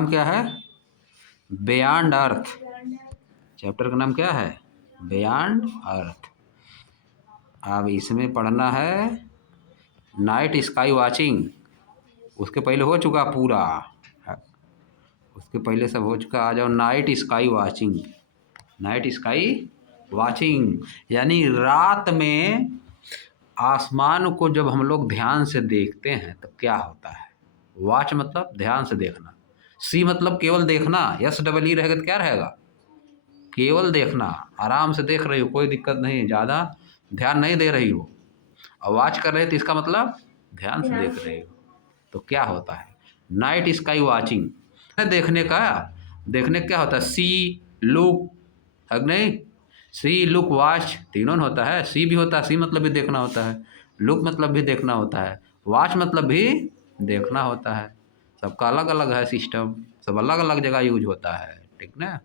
नाम क्या है? बियॉन्ड अर्थ। चैप्टर का नाम क्या है? बियॉन्ड अर्थ। अब इसमें पढ़ना है नाइट स्काई वॉचिंग। उसके पहले हो चुका पूरा, उसके पहले सब हो चुका। आ जाओ night sky watching. Night sky watching यानी रात में आसमान को जब हम लोग ध्यान से देखते हैं तो क्या होता है। वॉच मतलब ध्यान से देखना, सी मतलब केवल देखना, यस डबल ई रहेगा तो क्या रहेगा? केवल देखना। आराम से देख रही हो, कोई दिक्कत नहीं, ज़्यादा ध्यान नहीं दे रही हो, और वॉच कर रहे हो तो इसका मतलब ध्यान से देख रही हो। तो क्या होता है? Night sky watching. देखने का, देखने क्या होता है? सी, लुक है नहीं? सी, लुक, वॉच तीनों होता है। सी भी होता है, सी मतलब भी देखना होता है, लुक मतलब भी देखना होता है, वॉच मतलब भी देखना होता है। सबका अलग अलग है सिस्टम, सब अलग अलग जगह यूज होता है, ठीक ना?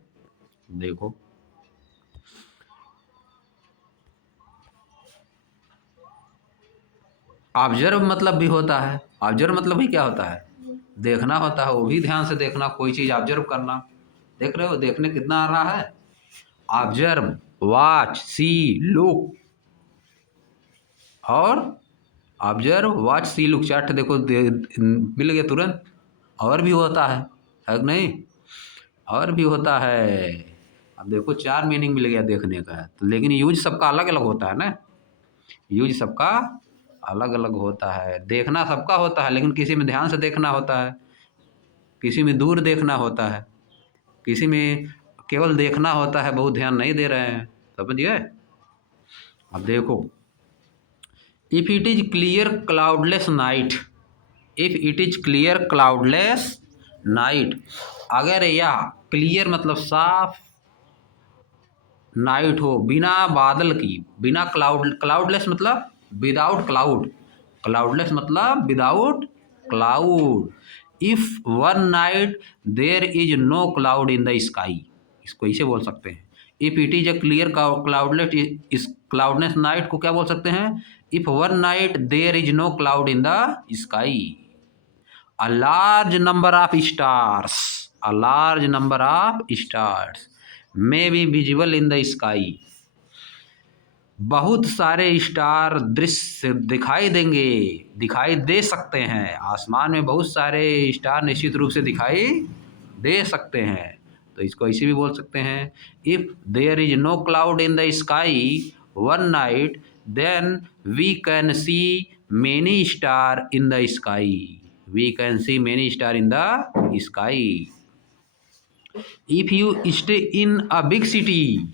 देखो ऑब्जर्व मतलब भी होता है। ऑब्जर्व मतलब भी क्या होता है? देखना होता है, वो भी ध्यान से देखना, कोई चीज़ ऑब्जर्व करना। देख रहे हो देखने कितना आ रहा है? ऑब्जर्व, वॉच, सी, लुक और ऑब्जर्व, वॉच, सी, लुक। चार्ट देखो मिल गया तुरंत। और भी होता है कि नहीं? और भी होता है। अब देखो 4 मीनिंग मिल गया देखने का, तो लेकिन यूज सबका अलग अलग होता है ना। यूज सबका अलग अलग होता है। देखना सबका होता है, लेकिन किसी में ध्यान से देखना होता है, किसी में दूर देखना होता है, किसी में केवल देखना होता है, बहुत ध्यान नहीं दे रहे हैं। समझ गए? अब देखो, if it is clear cloudless night, if it is clear cloudless night, अगर यह क्लियर मतलब साफ नाइट हो, बिना बादल की, बिना क्लाउडलेस मतलब विदाउट क्लाउड, क्लाउडलेस मतलब without cloud. If one night there is no cloud in the sky, इसको इसे बोल सकते हैं। If it is a clear cloudless, इस क्लाउडलेस नाइट को क्या बोल सकते हैं? If one night there is no cloud in the sky, a large number of stars, a large number of stars may be visible in the sky, बहुत सारे star दृश्य दिखाई देंगे, दिखाई दे सकते हैं। आसमान में बहुत सारे स्टार निश्चित रूप से दिखाई दे सकते हैं। तो इसको ऐसे भी बोल सकते हैं, if there is no cloud in the sky one night then we can see many star in the sky, we can see many star in the sky. If you stay in a big city,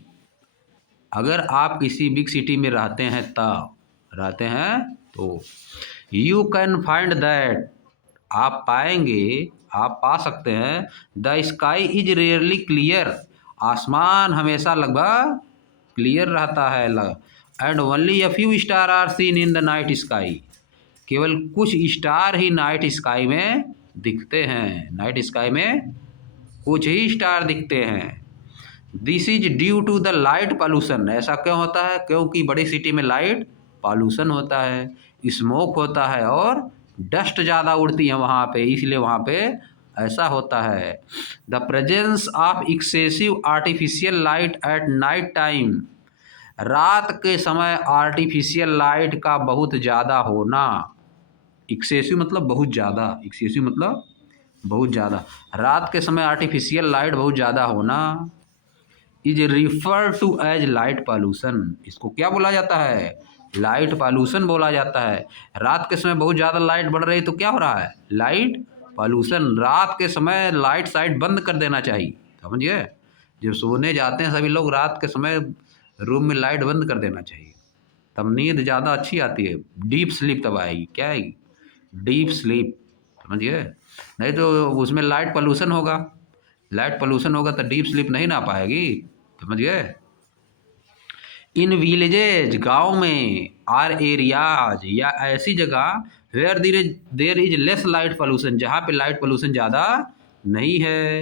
अगर आप किसी big city में रहते हैं, तब रहते हैं तो यू कैन फाइंड दैट, आप पाएंगे, आप पा सकते हैं, the sky is rarely clear, आसमान हमेशा लगभग क्लियर रहता है, and only a few star are seen in the night sky, केवल कुछ स्टार ही नाइट स्काई में दिखते हैं, नाइट स्काई में कुछ ही स्टार दिखते हैं। This is due to the light pollution, ऐसा क्यों होता है? क्योंकि बड़ी सिटी में लाइट पॉल्यूशन होता है, स्मोक होता है और डस्ट ज़्यादा उड़ती है वहाँ पे, इसलिए वहाँ पे ऐसा होता है। The presence of excessive artificial light at night time, रात के समय आर्टिफिशियल लाइट का बहुत ज़्यादा होना, एक्सेसिव मतलब बहुत ज़्यादा, एक्सेसिव मतलब बहुत ज़्यादा, रात के समय आर्टिफिशियल लाइट बहुत ज़्यादा होना is refer to as light pollution, इसको क्या बोला जाता है? लाइट पॉल्यूशन बोला जाता है। रात के समय बहुत ज़्यादा लाइट बढ़ रही तो क्या हो रहा है? Light pollution. रात के समय लाइट साइट बंद कर देना चाहिए, समझिए? जब सोने जाते हैं सभी लोग, रात के समय रूम में लाइट बंद कर देना चाहिए, तब नींद ज़्यादा अच्छी आती है, डीप स्लीप तब आएगी। क्या आएगी? डीप स्लीप, समझिए? नहीं तो उसमें लाइट पॉल्यूशन होगा, लाइट पॉल्यूशन होगा तो डीप स्लीप नहीं ना पाएगी, समझ गए? इन विलेजेज, गांव में, आर एरियाज या ऐसी जगह where there is less light pollution, जहाँ पे लाइट पॉल्यूशन ज़्यादा नहीं है,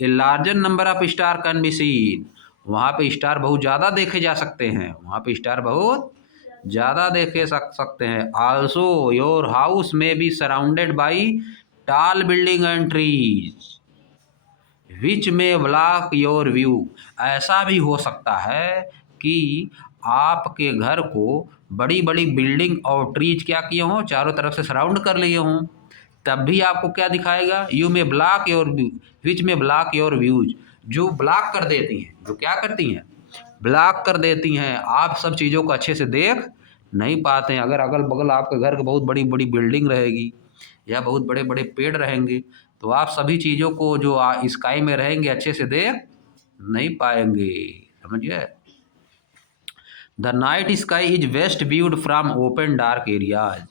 a larger number of star can be seen, वहाँ पे स्टार बहुत ज़्यादा देखे जा सकते हैं, वहाँ पे स्टार बहुत ज़्यादा देखे सकते हैं। आल्सो योर हाउस में बी सराउंडेड बाई टाल बिल्डिंग एंड ट्रीज, विच में ब्लॉक योर व्यू। ऐसा भी हो सकता है कि आपके घर को बड़ी बड़ी बिल्डिंग और ट्रीज क्या किए हों, चारों तरफ से सराउंड कर लिए हों, तब भी आपको क्या दिखाएगा, यू में ब्लॉक योर व्यू, विच में ब्लॉक योर व्यूज, जो ब्लॉक कर देती हैं, जो क्या करती हैं, ब्लॉक कर देती हैं, आप सब चीज़ों को अच्छे से देख नहीं पाते हैं। अगर अगल बगल आपके घर के बहुत बड़ी बड़ी बिल्डिंग रहेगी या बहुत बड़े बड़े पेड़ रहेंगे तो आप सभी चीज़ों को जो स्काई में रहेंगे अच्छे से देख नहीं पाएंगे। समझिए। The night sky is best viewed from open dark areas.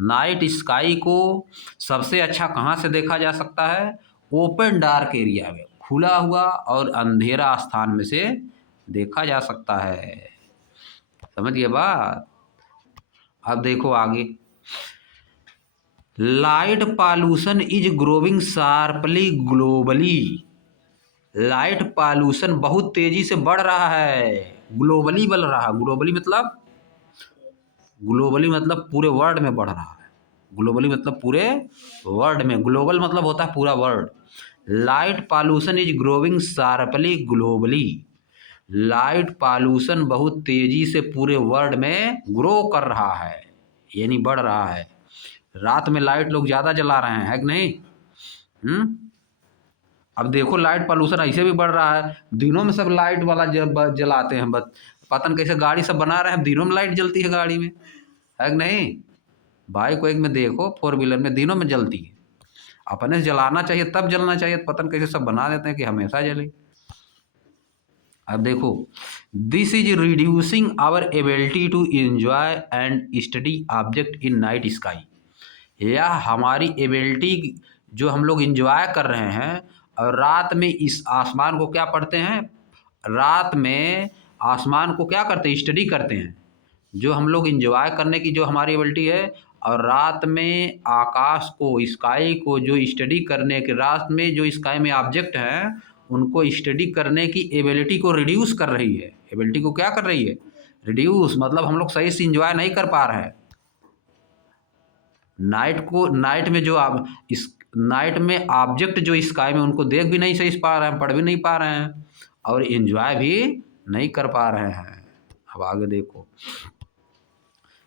Night sky को सबसे अच्छा कहाँ से देखा जा सकता है, ओपन डार्क एरिया में, खुला हुआ और अंधेरा स्थान में से देखा जा सकता है। समझिए बात। अब देखो आगे, light pollution is growing sharply globally. Light pollution बहुत तेजी से बढ़ रहा है, ग्लोबली बढ़ रहा है। ग्लोबली मतलब पूरे वर्ल्ड में बढ़ रहा है। ग्लोबली मतलब पूरे वर्ल्ड में, ग्लोबल मतलब होता है पूरा world. Light pollution is growing sharply globally. Light pollution बहुत तेजी से पूरे वर्ल्ड में ग्रो कर रहा है, यानी बढ़ रहा है। रात में लाइट लोग ज़्यादा जला रहे हैं, है कि नहीं? अब देखो लाइट पॉल्यूशन ऐसे भी बढ़ रहा है, दिनों में सब लाइट वाला जलाते हैं, बस पता नहीं कैसे गाड़ी सब बना रहे हैं, दिनों में लाइट जलती है गाड़ी में, है कि नहीं? बाइक वाइक में देखो, फोर व्हीलर में दिनों में जलती है। अपने से जलाना चाहिए तब जलना चाहिए, पता नहीं कैसे सब बना देते हैं कि हमेशा जले। अब देखो, this is reducing our ability to enjoy and study object in night sky. यह हमारी एबिलिटी जो हम लोग इंजॉय कर रहे हैं और रात में इस आसमान को क्या पढ़ते हैं, रात में आसमान को क्या करते हैं, स्टडी करते हैं। जो हम लोग इंजॉय करने की जो हमारी एबिलिटी है, और रात में आकाश को, स्काई को जो स्टडी करने के, रात में जो स्काई में ऑब्जेक्ट हैं उनको स्टडी करने की एबिलिटी को रिड्यूस कर रही है। एबिलिटी को क्या कर रही है, रिड्यूस, मतलब हम लोग सही से इंजॉय नहीं कर पा रहे हैं। नाइट में जो आप इस नाइट में ऑब्जेक्ट जो स्काई में, उनको देख भी नहीं सही पा रहे हैं, पढ़ भी नहीं पा रहे हैं और एंजॉय भी नहीं कर पा रहे हैं। अब आगे देखो,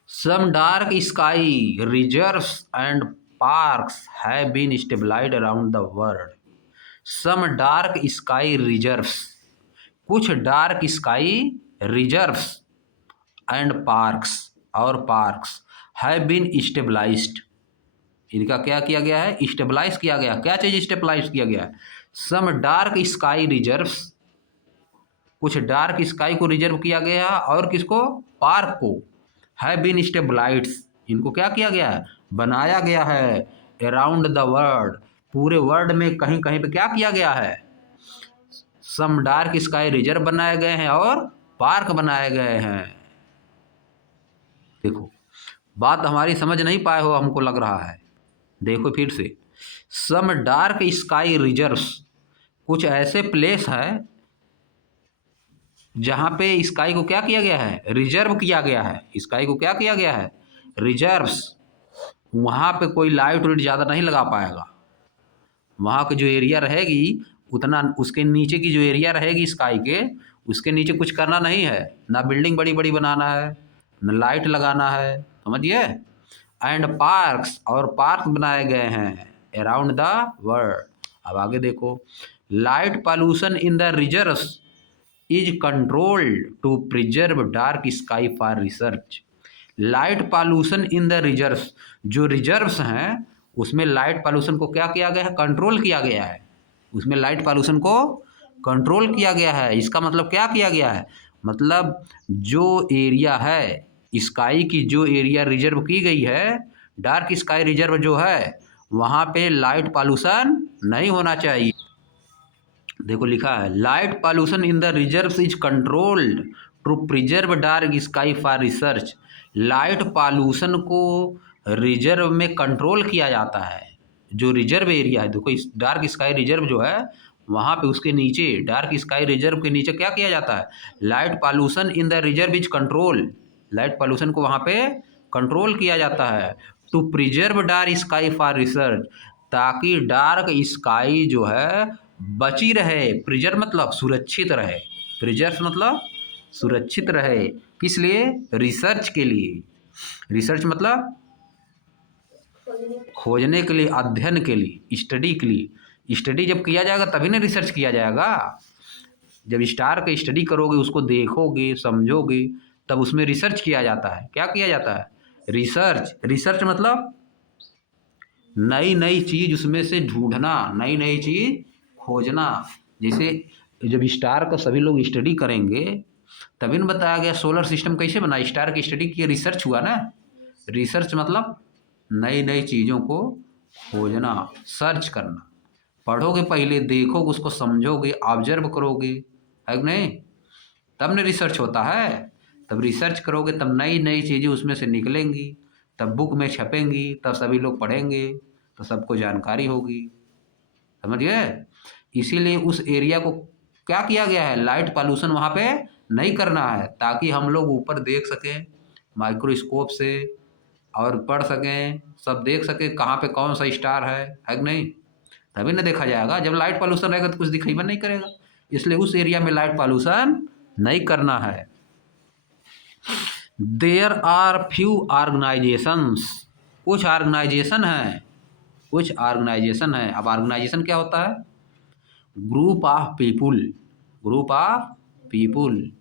some dark sky reserves and parks have been stabilised around the world. Some dark sky reserves, कुछ dark sky reserves and parks, और पार्क्स हैव बीन स्टेबलाइज्ड, इनका क्या किया गया है, स्टेबलाइज किया गया। क्या चीज स्टेबलाइज किया गया है, सम डार्क स्काई रिजर्व्स, कुछ डार्क स्काई को रिजर्व किया गया, और किसको, पार्क को, हैव बीन स्टेबलाइज्ड, इनको क्या किया गया है, बनाया गया है, अराउंड द वर्ल्ड, पूरे वर्ल्ड में कहीं कहीं पे क्या किया गया है, सम डार्क स्काई रिजर्व बनाए गए हैं और पार्क बनाए गए हैं। देखो, बात हमारी समझ नहीं पाए हो, हमको लग रहा है। देखो फिर से, सम डार्क स्काई रिजर्व्स, कुछ ऐसे प्लेस है जहाँ पे स्काई को क्या किया गया है, रिजर्व किया गया है। स्काई को क्या किया गया है, रिजर्व्स। वहाँ पे कोई लाइट वाइट ज़्यादा नहीं लगा पाएगा, वहाँ की जो एरिया रहेगी उतना, उसके नीचे की जो एरिया रहेगी स्काई के, उसके नीचे कुछ करना नहीं है, ना बिल्डिंग बड़ी बड़ी बनाना है, न लाइट लगाना है। समझिए। एंड पार्क्स, और पार्क बनाए गए हैं अराउंड द वर्ल्ड। अब आगे देखो, light pollution in the reserves is controlled to preserve dark sky for research. Light pollution in the reserves, जो रिजर्व्स हैं उसमें लाइट पॉल्यूशन को क्या किया गया है, कंट्रोल किया गया है। उसमें लाइट पॉल्यूशन को कंट्रोल किया गया है। इसका मतलब क्या किया गया है, मतलब जो एरिया है स्काई की, जो एरिया रिजर्व की गई है, डार्क स्काई रिजर्व जो है, वहाँ पे लाइट पॉल्यूशन नहीं होना चाहिए। देखो लिखा है, light pollution in the reserves is controlled to preserve dark sky for research. Light pollution को रिजर्व में कंट्रोल किया जाता है। जो रिजर्व एरिया है, देखो इस डार्क स्काई रिजर्व जो है, वहाँ पे उसके नीचे, डार्क स्काई रिजर्व के नीचे क्या किया जाता है, light pollution in the reserve is control, light pollution को वहाँ पे कंट्रोल किया जाता है। To preserve dark sky for research, ताकि डार्क स्काई जो है बची रहे, प्रिजर्व मतलब सुरक्षित रहे, प्रिजर्व मतलब सुरक्षित रहे, किस लिए? रिसर्च के लिए। रिसर्च मतलब खोजने के लिए, अध्ययन के लिए, स्टडी के लिए। स्टडी जब किया जाएगा तभी ना रिसर्च किया जाएगा। जब स्टार का स्टडी करोगे, उसको देखोगे, समझोगे, तब उसमें रिसर्च किया जाता है। क्या किया जाता है? रिसर्च। रिसर्च मतलब नई नई चीज उसमें से ढूंढना, नई नई चीज खोजना। जैसे जब स्टार का सभी लोग स्टडी करेंगे तभी न बताया गया सोलर सिस्टम कैसे बना। स्टार की स्टडी की रिसर्च हुआ ना। रिसर्च मतलब नई नई चीज़ों को खोजना, सर्च करना। पढ़ोगे पहले, देखोगे, उसको समझोगे, ऑब्जर्व करोगे, है कि नहीं? तब न रिसर्च होता है। तब रिसर्च करोगे तब नई नई चीज़ें उसमें से निकलेंगी, तब बुक में छपेंगी, तब सभी लोग पढ़ेंगे, तो सबको जानकारी होगी। समझ गए? इसीलिए उस एरिया को क्या किया गया है, लाइट पॉल्यूशन वहाँ पे नहीं करना है, ताकि हम लोग ऊपर देख सकें माइक्रोस्कोप से और पढ़ सकें, सब देख सकें कहाँ पे कौन सा स्टार है कि नहीं? तभी ना देखा जाएगा। जब लाइट पॉल्यूशन रहेगा तो कुछ दिखाई नहीं करेगा। इसलिए उस एरिया में लाइट पॉल्यूशन नहीं करना है। देयर आर फ्यू ऑर्गेनाइजेशंस, कुछ ऑर्गेनाइजेशन है, कुछ ऑर्गेनाइजेशन है। अब ऑर्गेनाइजेशन क्या होता है? Group of people, group of people.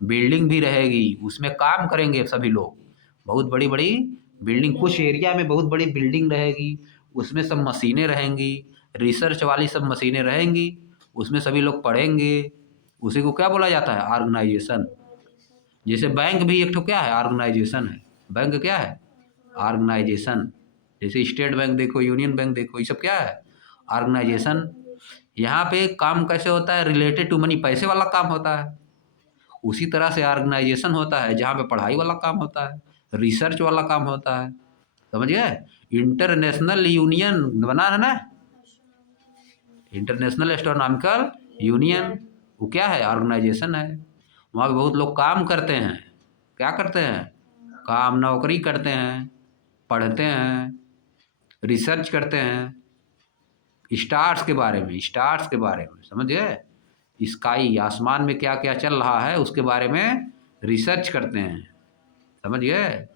Building भी रहेगी, उसमें काम करेंगे सभी लोग। बहुत बड़ी बड़ी बिल्डिंग, कुछ एरिया में बहुत बड़ी बिल्डिंग रहेगी, उसमें सब मशीनें रहेंगी, रिसर्च वाली सब मशीनें रहेंगी, उसमें सभी लोग पढ़ेंगे। उसी को क्या बोला जाता है? ऑर्गेनाइजेशन। जैसे बैंक भी एक तो क्या है? ऑर्गेनाइजेशन है। बैंक क्या है? ऑर्गेनाइजेशन। जैसे स्टेट बैंक देखो, यूनियन बैंक देखो, ये सब क्या है? ऑर्गेनाइजेशन। यहाँ पे काम कैसे होता है? रिलेटेड टू मनी, पैसे वाला काम होता है। उसी तरह से ऑर्गेनाइजेशन होता है जहाँ पे पढ़ाई वाला काम होता है, रिसर्च वाला काम होता है। समझ गए? इंटरनेशनल यूनियन बना है ना, इंटरनेशनल एस्ट्रोनॉमिकल यूनियन, वो क्या है? ऑर्गेनाइजेशन है। वहाँ पे बहुत लोग काम करते हैं। क्या करते हैं? काम, नौकरी करते हैं, पढ़ते हैं, रिसर्च करते हैं, स्टार्स के बारे में, स्टार्स के बारे में। समझ गए? स्काई, आसमान में क्या क्या चल रहा है उसके बारे में रिसर्च करते हैं। समझ गए?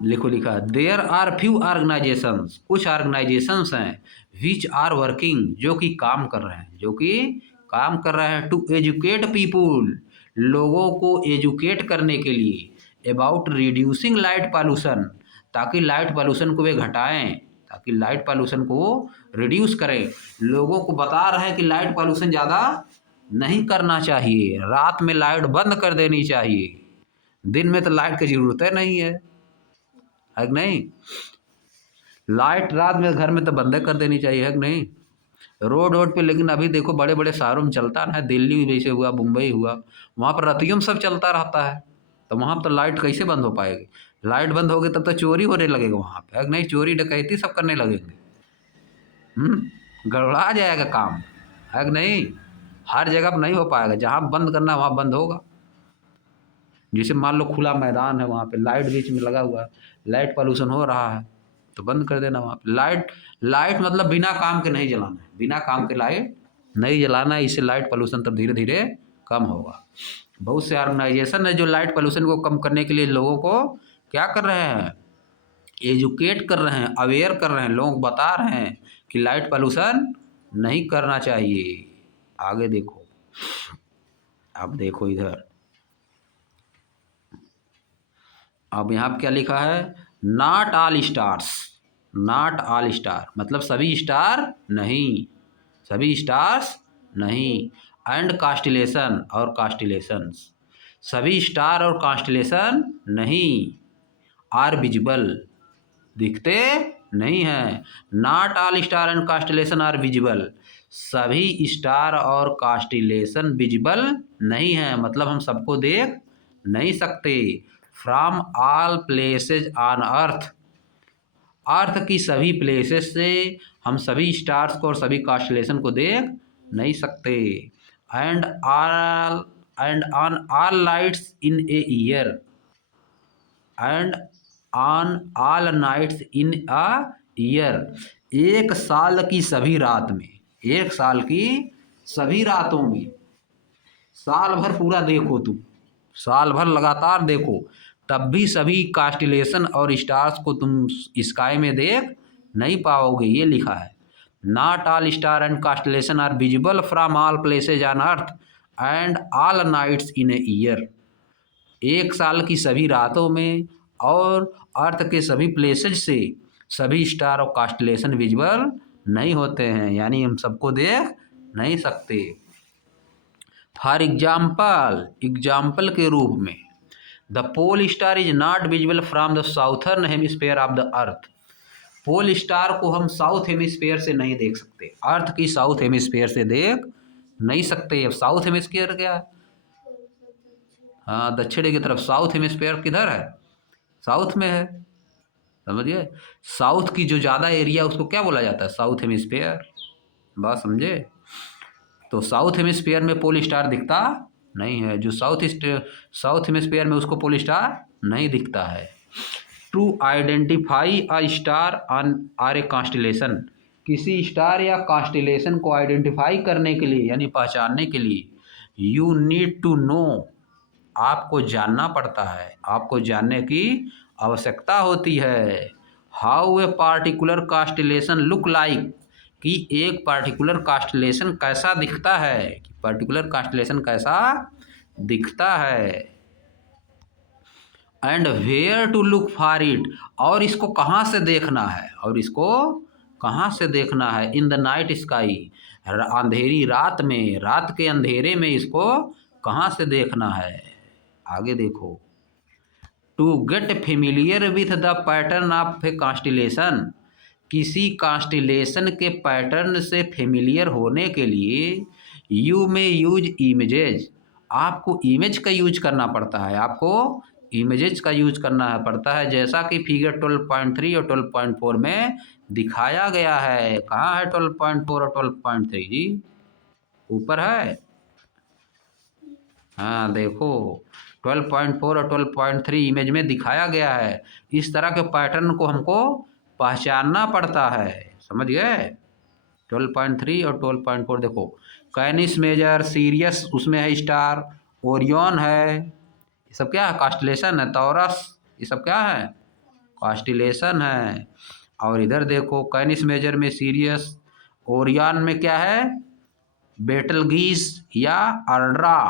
लिखो, लिखा, देयर आर फ्यू ऑर्गेनाइजेशंस, कुछ ऑर्गेनाइजेशंस हैं, विच आर वर्किंग, जो कि काम कर रहे हैं, जो कि काम कर रहे हैं, टू एजुकेट पीपुल, लोगों को एजुकेट करने के लिए, अबाउट रिड्यूसिंग लाइट पॉल्यूशन, ताकि लाइट पॉल्यूशन को वे घटाएं, ताकि लाइट पॉल्यूशन को रिड्यूस करें। लोगों को बता रहे हैं कि लाइट पॉल्यूशन ज़्यादा नहीं करना चाहिए, रात में लाइट बंद कर देनी चाहिए, दिन में तो लाइट की ज़रूरत नहीं है कि नहीं? लाइट रात में घर में तो बंद कर देनी चाहिए, है कि नहीं? रोड रोड पे, लेकिन अभी देखो बड़े बड़े शहरों में चलता है, दिल्ली जैसे हुआ, मुंबई हुआ, वहाँ पर रातियों में सब चलता रहता है, तो वहाँ पर तो लाइट कैसे बंद हो पाएगी? लाइट बंद होगी तब तो चोरी होने लगेगा वहाँ पे, है कि नहीं? चोरी डकैती सब करने लगेंगे। गड़बड़ा जाएगा काम, है कि नहीं? हर जगह पर नहीं हो पाएगा, जहाँ बंद करना वहाँ बंद होगा। जैसे मान लो खुला मैदान है, वहाँ पे लाइट बीच में लगा हुआ है, लाइट पॉल्यूशन हो रहा है, तो बंद कर देना वहाँ पे। लाइट, लाइट मतलब बिना काम के नहीं जलाना है, बिना काम के लाइट नहीं जलाना है, इससे लाइट पॉल्यूशन तब धीरे धीरे कम होगा। बहुत से ऑर्गेनाइजेशन है जो लाइट पॉल्यूशन को कम करने के लिए लोगों को क्या कर रहे हैं? एजुकेट कर रहे हैं, अवेयर कर रहे हैं, लोगों को बता रहे हैं कि लाइट पॉल्यूशन नहीं करना चाहिए। आगे देखो, अब देखो इधर, अब यहाँ पे क्या लिखा है? Not all stars, not all star मतलब सभी स्टार नहीं, सभी स्टार्स नहीं। एंड कास्टिलेशन और कास्टिलेशंस, सभी स्टार और कास्टिलेशन नहीं। आर विजिबल, दिखते नहीं हैं। Not all star and constellation are visible, सभी स्टार और कास्टिलेशन विजिबल नहीं है, मतलब हम सबको देख नहीं सकते। From all places on earth, earth की सभी प्लेसेस से हम सभी स्टार्स को और सभी कास्टिलेशन को देख नहीं सकते। And all, and on all lights in a year, and on all nights in a year, एक साल की सभी रात में, एक साल की सभी रातों में, साल भर पूरा देखो तुम, साल भर लगातार देखो, तब भी सभी कास्टिलेशन और स्टार्स को तुम स्काई में देख नहीं पाओगे। ये लिखा है, not all star and constellation are visible from all places on earth and all nights in a year. एक साल की सभी रातों में और अर्थ के सभी प्लेसेज से सभी स्टार और कास्टलेशन विजिबल नहीं होते हैं, यानी हम सबको देख नहीं सकते। फॉर एग्जाम्पल, एग्जाम्पल के रूप में, the pole star is not visible from the southern hemisphere of the earth. Pole star को हम साउथ हेमिस्फेयर से नहीं देख सकते, अर्थ की साउथ हेमिस्फेयर से देख नहीं सकते। साउथ हेमिस्फेयर क्या है? हाँ, दक्षिण की तरफ। साउथ हेमिस्फेयर किधर है? साउथ में है, समझिए। साउथ की जो ज़्यादा एरिया उसको क्या बोला जाता है? South hemisphere. बात समझे? तो साउथ हेमिस्फेयर में पोल स्टार दिखता नहीं है, जो साउथ हेमिस्फेयर में उसको पोल स्टार नहीं दिखता है। To identify a star on or a constellation, किसी स्टार या कॉन्स्टिलेशन को आइडेंटिफाई करने के लिए यानी पहचानने के लिए, यू नीड टू नो, आपको जानना पड़ता है, आपको जानने की आवश्यकता होती है। How a particular constellation look like, कि एक पार्टिकुलर कास्टिलेशन कैसा दिखता है, कि पार्टिकुलर कास्टिलेशन कैसा दिखता है। And where to look for it, और इसको कहाँ से देखना है, और इसको कहाँ से देखना है। इन द नाइट स्काई, अंधेरी रात में, रात के अंधेरे में इसको कहाँ से देखना है। आगे देखो, to get familiar with the pattern of a constellation, किसी कॉन्स्टिलेशन के पैटर्न से फेमिलियर होने के लिए यू में यूज इमेजेज, आपको इमेज का यूज करना पड़ता है, आपको इमेजेस का यूज करना है पड़ता है, जैसा कि फिगर 12.3 और 12.4 में दिखाया गया है। कहाँ है 12.4 और 12.3 जी? ऊपर है। हाँ देखो, 12.4 और 12.3 इमेज में दिखाया गया है। इस तरह के पैटर्न को हमको पहचानना पड़ता है, समझ गए। 12.3 और 12.4 देखो, कैनिस मेजर, सीरियस उसमें है स्टार, ओरियन है, ये सब क्या है? कास्टिलेशन है। टॉरस, ये सब क्या है? कास्टिलेशन है। और इधर देखो, कैनिस मेजर में सीरियस, ओरियन में क्या है? बेटलगीज या अर्ड्रा,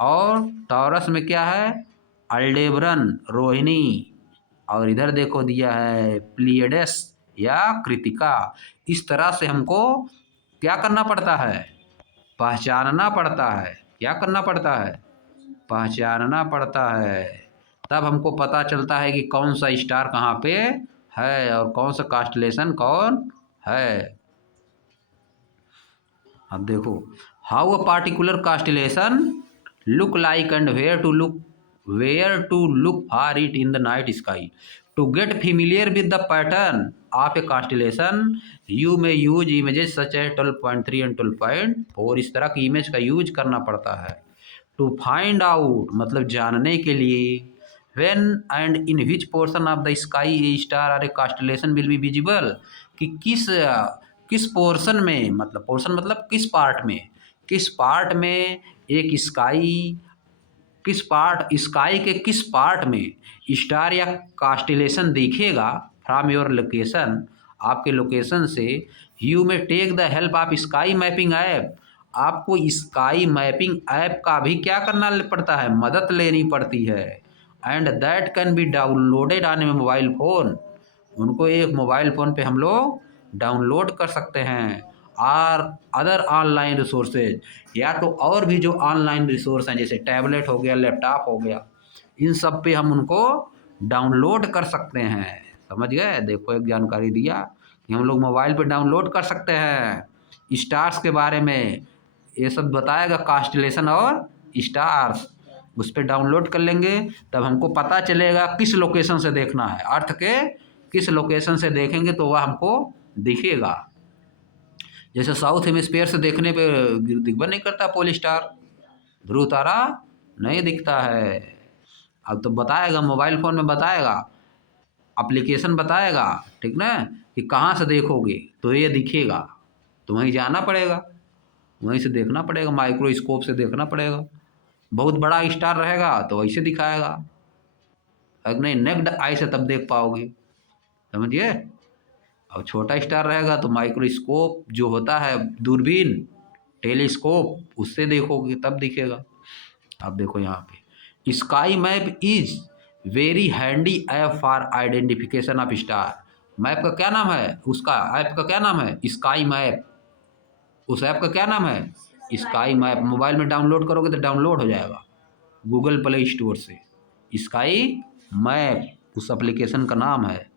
और टॉरस में क्या है? अल्डेबरन, रोहिणी। और इधर देखो दिया है प्लियडस या कृतिका। इस तरह से हमको क्या करना पड़ता है? पहचानना पड़ता है। क्या करना पड़ता है? पहचानना पड़ता है। तब हमको पता चलता है कि कौन सा स्टार कहाँ पे है और कौन सा कास्टलेशन कौन है। अब देखो, how a particular constellation look like and where to look for it in the night sky. To get familiar with the pattern of a constellation you may use images such है 12.3 एंड 12.4, इस तरह की image का use करना पड़ता है। To find out मतलब जानने के लिए, when and in which portion of the sky A star और ए कास्टिलेशन विल बी विजिबल, कि किस पोर्शन में, मतलब पोर्शन मतलब किस पार्ट में, किस पार्ट में एक स्काई के किस पार्ट में स्टार या कास्टिलेशन दिखेगा। फ्रॉम योर लोकेशन, आपके लोकेशन से। You may take the help of sky mapping app, आपको स्काई मैपिंग ऐप का भी क्या करना पड़ता है? मदद लेनी पड़ती है। And that can be downloaded on A mobile phone, उनको एक मोबाइल फ़ोन पे हम लोग डाउनलोड कर सकते हैं। और अदर ऑनलाइन रिसोर्सेज, या तो और भी जो ऑनलाइन रिसोर्स हैं जैसे टैबलेट हो गया, लैपटॉप हो गया, इन सब पे हम उनको डाउनलोड कर सकते हैं। समझ गए? देखो, एक जानकारी दिया कि हम लोग मोबाइल पे डाउनलोड कर सकते हैं स्टार्स के बारे में। ये सब बताएगा कास्टिलेशन और स्टार्स, उस पर डाउनलोड कर लेंगे, तब हमको पता चलेगा किस लोकेशन से देखना है, अर्थ के किस लोकेशन से देखेंगे तो वह हमको दिखेगा। जैसे साउथ हेमिस्फीयर से देखने पे दिखबा नहीं करता पोल स्टार, ध्रुव तारा नहीं दिखता है। अब तो बताएगा, मोबाइल फ़ोन में बताएगा, एप्लीकेशन बताएगा, ठीक ना। कि कहाँ से देखोगे तो ये दिखेगा, तो वहीं जाना पड़ेगा, वहीं से देखना पड़ेगा, माइक्रोस्कोप से देखना पड़ेगा। बहुत बड़ा स्टार रहेगा तो वैसे दिखाएगा, अगर नहीं नेक्ड आई से तब देख पाओगे, समझिए। और छोटा स्टार रहेगा तो माइक्रोस्कोप जो होता है, दूरबीन, टेलीस्कोप, उससे देखोगे तब दिखेगा। अब देखो यहाँ पे, sky map is very handy app for identification of star. Map का क्या नाम है, उसका ऐप का क्या नाम है, स्काई मैप। उस ऐप का क्या नाम है, स्काई मैप। मोबाइल में डाउनलोड करोगे तो डाउनलोड हो जाएगा गूगल प्ले स्टोर से। स्काई मैप उस एप्लीकेशन का नाम है।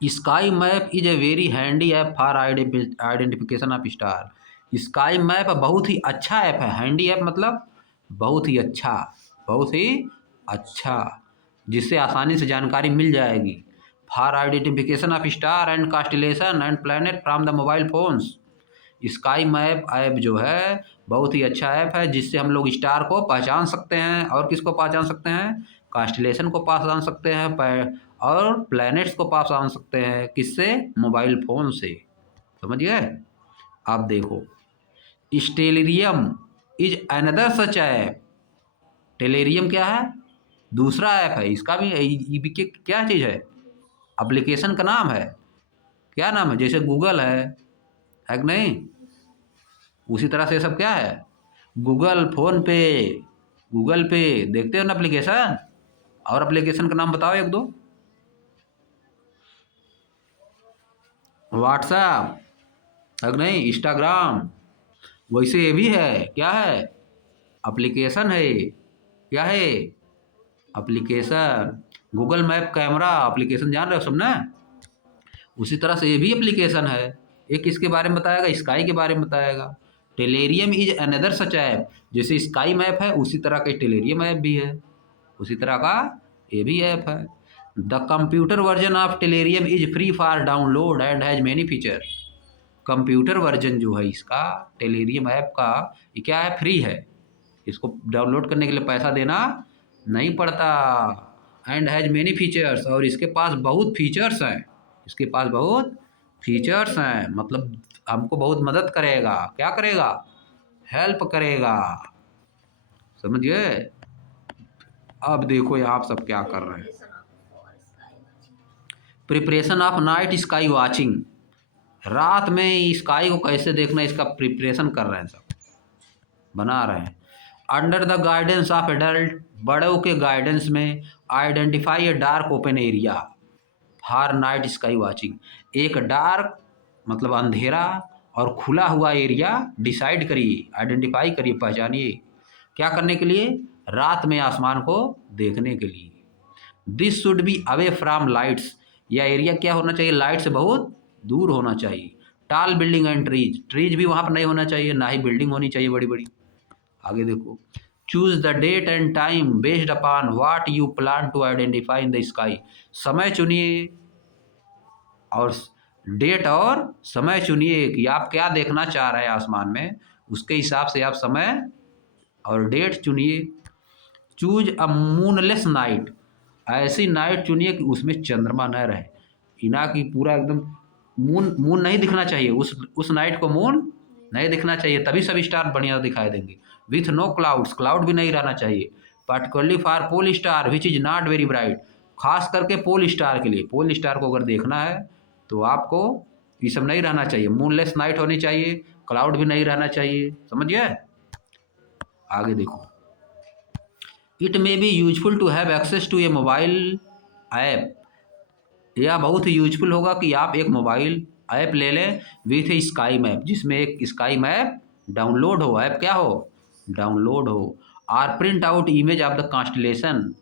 Sky map is a very handy app for identification of star. Sky map बहुत ही अच्छा ऐप है। हैंडी ऐप मतलब बहुत ही अच्छा, बहुत ही अच्छा, जिससे आसानी से जानकारी मिल जाएगी। For identification of star and constellation and planet from the mobile phones. Sky map app जो है बहुत ही अच्छा ऐप है, जिससे हम लोग स्टार को पहचान सकते हैं। और किसको पहचान सकते हैं, कास्टिलेशन को पहचान सकते हैं, और प्लैनेट्स को पहचान सकते हैं। किससे, मोबाइल फ़ोन से, समझ गए। आप देखो, Stellarium is another such app. टेलेरियम क्या है, दूसरा ऐप है। इसका भी क्या चीज़ है, एप्लीकेशन का नाम है। क्या नाम है, जैसे गूगल है कि नहीं, उसी तरह से ये सब क्या है, गूगल, फोन पे, गूगल पे देखते हो ना एप्लीकेशन। और एप्लीकेशन का नाम बताओ एक दो। व्हाट्सएप है कि नहीं, इंस्टाग्राम। वैसे ये भी है, क्या है, एप्लीकेशन है। क्या है, application. Google map camera application, जान रहे हो सब ना। उसी तरह से ये भी एप्लीकेशन है। एक किसके बारे में बताएगा, स्काई के बारे में बताएगा। टेलेरियम इज अनदर सच ऐप। जैसे स्काई मैप है उसी तरह का टेलेरियम ऐप भी है, उसी तरह का ये भी ऐप है। The computer version of टेलेरियम is free for download and has many feature. Computer version जो है इसका, टेलेरियम ऐप का, ये क्या है, फ्री है। इसको डाउनलोड करने के लिए पैसा देना नहीं पड़ता। एंड हैज मेनी फीचर्स, और इसके पास बहुत फीचर्स हैं। इसके पास बहुत फीचर्स हैं, मतलब हमको बहुत मदद करेगा। क्या करेगा, हेल्प करेगा, समझ गए। अब देखो यहाँ आप सब क्या कर रहे हैं, preparation of night sky watching. रात में स्काई को कैसे देखना, इसका प्रिपरेशन कर रहे हैं, सब बना रहे हैं। Under the guidance of adult, बड़ों के गाइडेंस में, identify a dark open area for night sky watching. एक डार्क मतलब अंधेरा और खुला हुआ एरिया डिसाइड करिए, आइडेंटिफाई करिए, पहचानिए। क्या करने के लिए, रात में आसमान को देखने के लिए। This should be away from lights. यह एरिया क्या होना चाहिए, लाइट से बहुत दूर होना चाहिए। टाल बिल्डिंग एंड ट्रीज, ट्रीज भी वहाँ पर नहीं होना चाहिए, ना ही बिल्डिंग होनी चाहिए बड़ी बड़ी। आगे देखो, choose the date and time based upon what you plan to identify in the sky. समय चुनिए और डेट और समय चुनिए कि आप क्या देखना चाह रहे हैं आसमान में, उसके हिसाब से आप समय और डेट चुनिए। चूज अ मूनलेस नाइट, ऐसी नाइट चुनिए कि उसमें चंद्रमा न रहे, इना की पूरा एकदम मून मून नहीं दिखना चाहिए। उस नाइट को मून नहीं दिखना चाहिए, तभी सब स्टार बढ़िया दिखाई देंगे। विथ नो क्लाउड्स, क्लाउड भी नहीं रहना चाहिए। Particularly for pole star which is not very bright, खास करके पोल स्टार के लिए। पोल स्टार को अगर देखना है तो आपको ये सब नहीं रहना चाहिए, मूनलेस नाइट होनी चाहिए, क्लाउड भी नहीं रहना चाहिए, समझ गए। आगे देखो, it may be useful to have access to a mobile app. यह बहुत ही यूजफुल होगा कि आप एक मोबाइल ऐप ले लें विथ ए स्काई मैप, जिसमें एक स्काई मैप डाउनलोड हो, ऐप क्या हो, डाउनलोड हो। Or print out image of the constellation,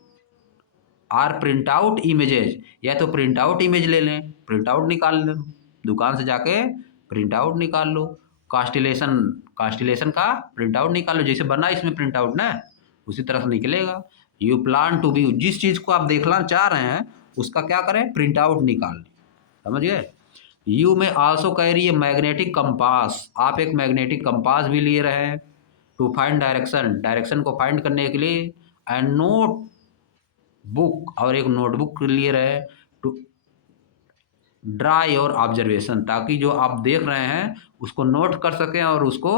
or print out images, या तो प्रिंट आउट इमेज ले लें, प्रिंट आउट निकाल लें, दुकान से जाके प्रिंट आउट निकाल लो। कास्टिलेशन, कास्टिलेशन का प्रिंट आउट निकाल लो, जैसे बना इसमें प्रिंट आउट ना, उसी तरह से निकलेगा। यू प्लान टू व्यू, जिस चीज़ को आप देखना चाह रहे हैं उसका क्या करें, प्रिंट आउट निकाल लें, समझ गए। यू में also carry a magnetic compass, आप एक मैग्नेटिक कंपास भी लिए रहे हैं टू फाइंड डायरेक्शन, डायरेक्शन को फाइंड करने के लिए। एंड नोट बुक, और एक नोटबुक लिए रहे टू ड्रा योर ऑब्जर्वेशन, ताकि जो आप देख रहे हैं उसको नोट कर सकें और उसको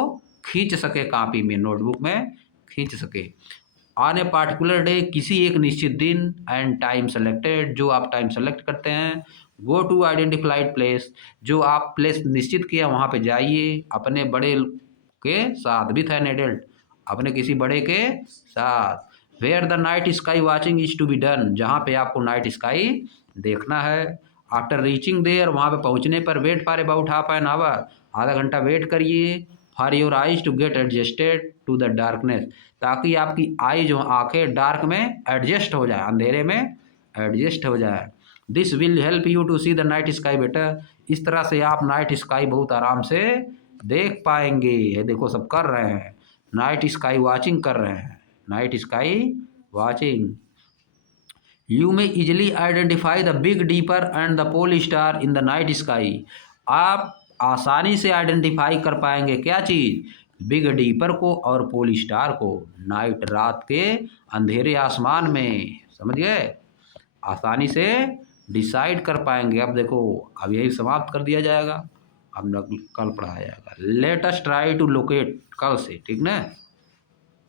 खींच सके, कॉपी में, नोटबुक में खींच सके। ऑन ए पार्टिकुलर डे, किसी एक निश्चित दिन, एंड टाइम सेलेक्टेड, जो आप टाइम सेलेक्ट करते हैं, गो टू आइडेंटिफाइड प्लेस, जो आप प्लेस निश्चित किया वहाँ पे जाइए अपने बड़े के साथ, विथ एन एडल्ट, अपने किसी बड़े के साथ। Where the night sky watching is to be done, जहाँ पे आपको नाइट स्काई देखना है। आफ्टर रीचिंग देयर, वहाँ पे पहुँचने पर, wait for about half an hour, आधा घंटा वेट करिए। For your eyes to get adjusted to the darkness, ताकि आपकी आई जो आंखें डार्क में एडजस्ट हो जाए, अंधेरे में एडजस्ट हो जाए। This will help you to see the night sky better, इस तरह से आप नाइट स्काई बहुत आराम से देख पाएंगे। ये देखो सब कर रहे हैं, नाइट स्काई वॉचिंग कर रहे हैं, night sky watching. You may easily identify the big dipper and the pole star in the night sky, आप आसानी से आइडेंटिफाई कर पाएंगे क्या चीज़, बिग डीपर को और पोल स्टार को, नाइट, रात के अंधेरे आसमान में, समझ गए, आसानी से डिसाइड कर पाएंगे। अब देखो, अब यही समाप्त कर दिया जाएगा, अब कल पढ़ाया जाएगा। Let us try to locate, कल से, ठीक ना।